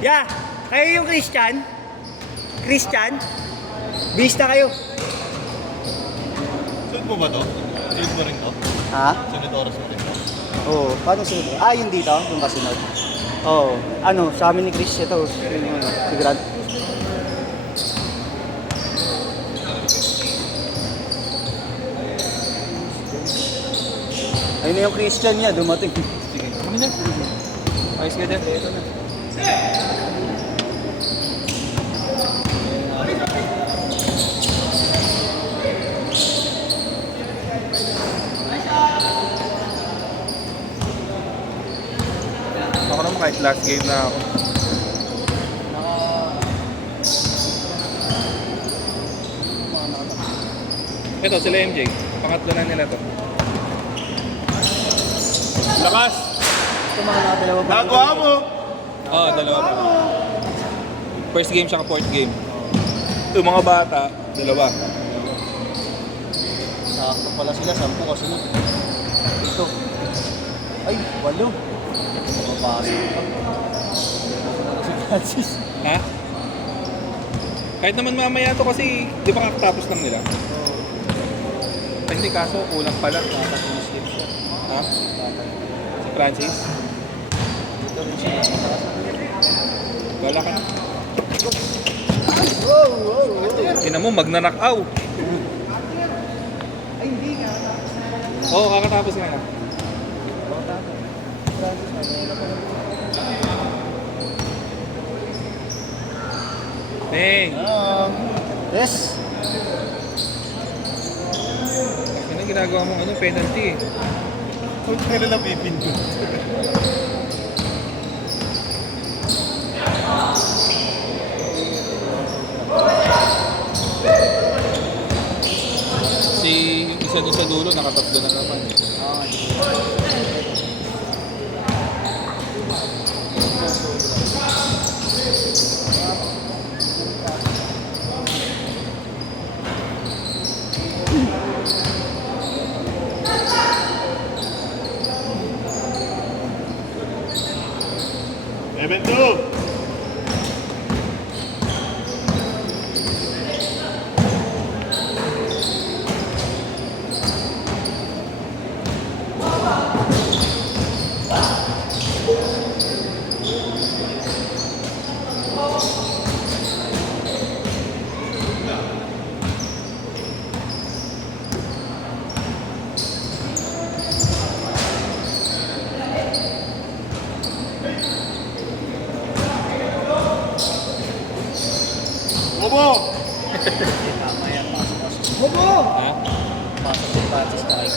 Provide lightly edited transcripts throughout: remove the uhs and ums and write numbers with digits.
Yeah, kayo yung Christian? Christian? Bista kayo. Sunod mo ba to? Sunod mo rin to? Ha? Sunod oras mo rin to? Oo. Paano sunod? Ah, yung dito? Yung kasunod? Oo. Ano, sa amin ni Chris ito. Yung, si Grant. Ayun na yung Christian niya, dumating. Sige. Ano niya? Ayos ka dyan. Ito na. Ako naman kahit last game na ako. Ito sila MJ. Pangatlo na nila to. Lakas! Ito mga nakadalawa pa. Nagawa mo! Oo, dalawa pa. First game siya fourth game. Ito mga bata, dalawa. Sakto pala sila, 10 kasunod. Ito. Ay, 8. Mapapasok pa. Si Francis. Ha? Kahit naman mamaya to kasi, di ba kakatapos lang nila? Ay, hindi, kaso kulang pala. Tatapos din siya. Ha? Si Francis? Ito rin siya. Wala ka na. Wow, wow, wow. Ina mo, magnanakaw. Ay, hindi nga. Oo, kakatapos lang ako. Francis, ano pa rin. Neng! Yes. Ano ginagawa mo? Ano? Penalty eh. Kung kailan na pipindot. Si isa dun sa dulo, nakatatlo na naman. Evento! Bobo! Tama yan, pasok. Bobo! Ha? Pasok si Francis na kayo.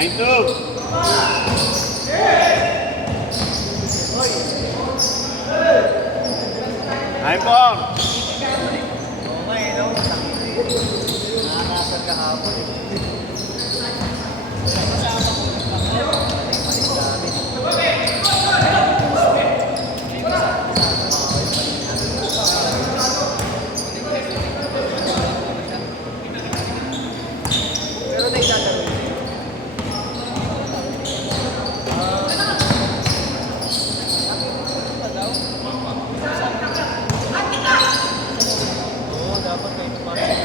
Nine two! Nine four! Okay, no? Nakakasan kahapon eh. Pero naitataro yun. Oo, dapat kayo pasok.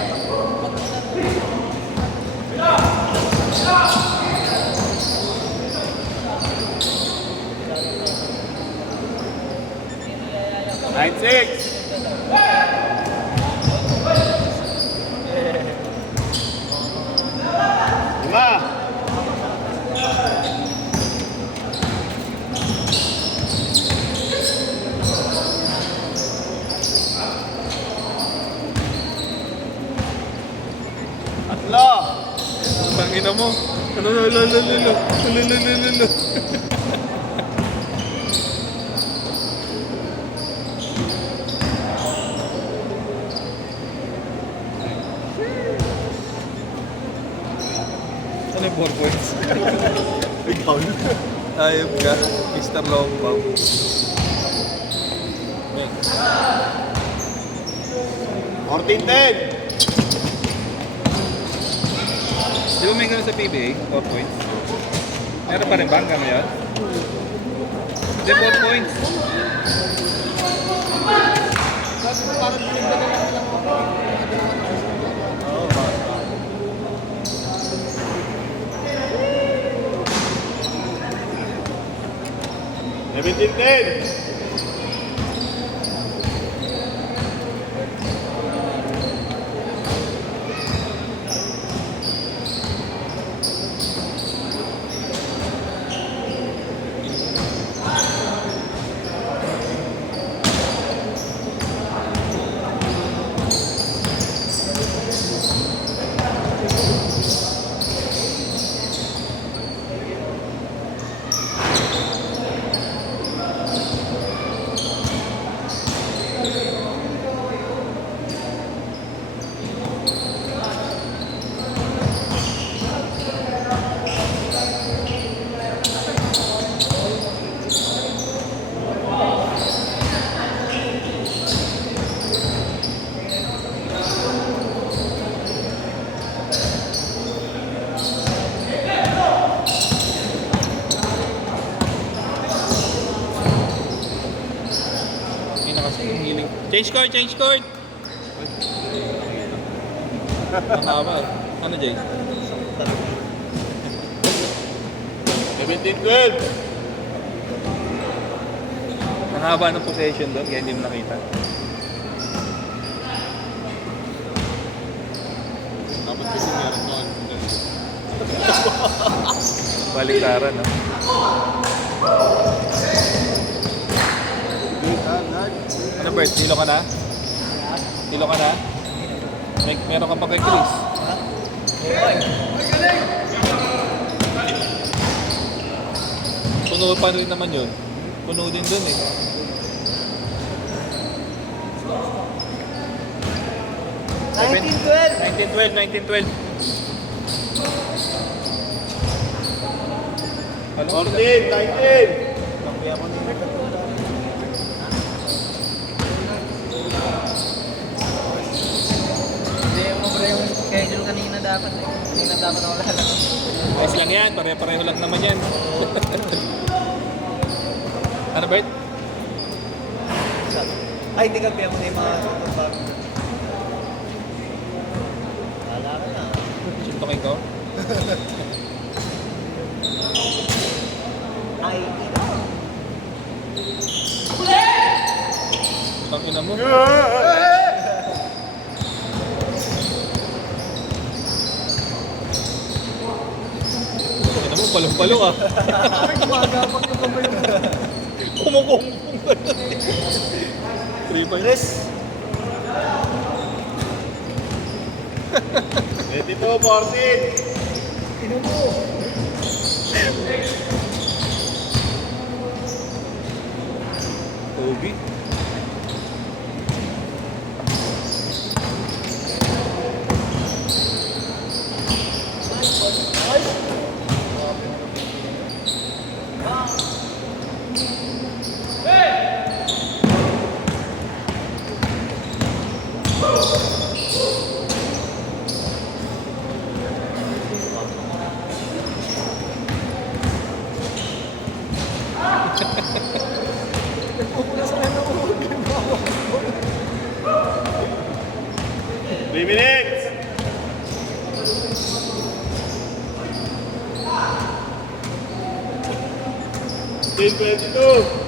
Nine six! Lima! Tatlo! Tangina mo. Ano? Mr. Longbow. May. 14-10. Di ba may ganun sa PBA? 4 points? Meron pa rin ba hanggang ngayon? Hindi, 4 points. Seventeen-10. Hindi na kasi yung healing. Change court! Change court! Ang haba. Ano, Jay? 17-12. Ang haba ng possession doon, kaya hindi mo nakita. Dapat kasi meron doon. Baliktaran, no? Ano, Bert? Tilo ka na? Tilo ka na? Meron ka pa kay Chris. Puno pa rin naman yun. Puno din dun eh. $19-12. Ano? 14-19. Hindi, umubra yung schedule kanina dapat eh. Kanina dapat ako lalaro. Ayos lang yan. Pare-pareho lang naman yan. Ano, Bert? Ay, hindi ka kaya mo na yung mga bago. Wala ka na. Sintokin ko? Ay, Utang ina mo. Ina mo, palong-palong ah. gumagapag ka ba yun? Kumukumpong ka na. 3 points. 22-14. Obi. Three minutes. Team 22.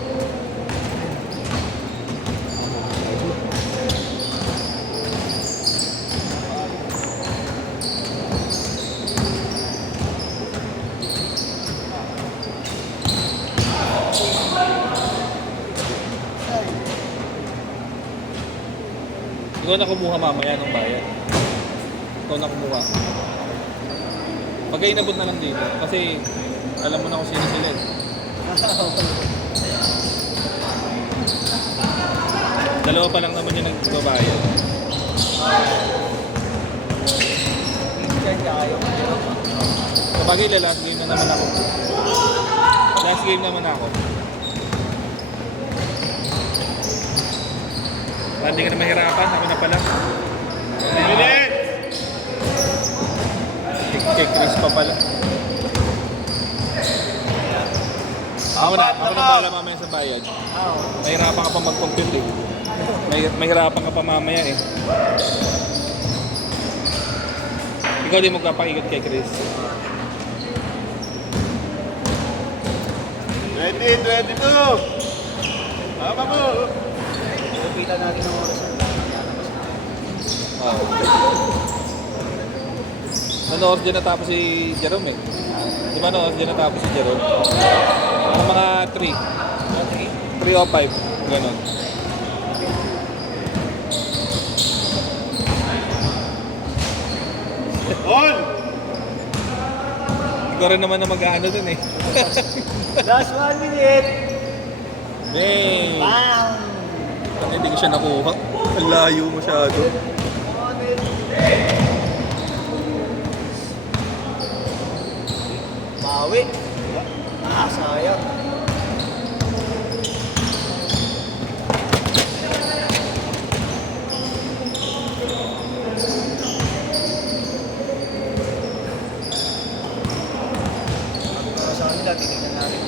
Ikaw na kumuha mamaya ng bayad. Ikaw na kumuha. Pagka inabot na lang dito. Kasi alam mo na kung sino sila eh. Dalawa pa lang naman yung nagbabayad. Kapag ilalast game na naman ako. Last game naman ako. Hindi ka na mahirapan, ako na pala. Minute! Kay Chris pa pala. Ako na bala mamaya sa bayad. Mahirapan ka pa mag-compute eh. Mahirapan ka pa mamaya eh. Ikaw din magpapakikot kay Chris. 22! Tama mo! Kita natin ang oras. Oo. Nanood dyan natapos si Jerome eh. Di ba nanood dyan natapos si Jerome? Mga 3. 3 o 5. Ganon. On! Ikaw rin naman na mag-ano dun eh. Last 1 minute. Bang! Bang! Bakit hindi ko siya nakuha? Ang layo masyado. Bawi. Sayang. Sa kanila, tinignan natin.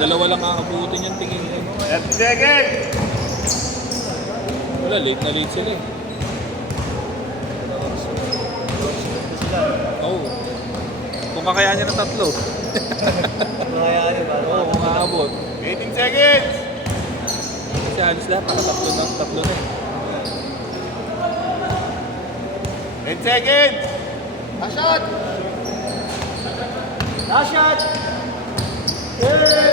Dalawa lang aabutin yung tingin ko. 30 seconds! Wala, late na late sila eh. Oo. Oh. Kung kakayanin ng 3. Kaya ba? Oo, kung aabot. 18 seconds! Kasi halos lahat, naka 3 na. 10 seconds! Last shot! Last shot! Yay!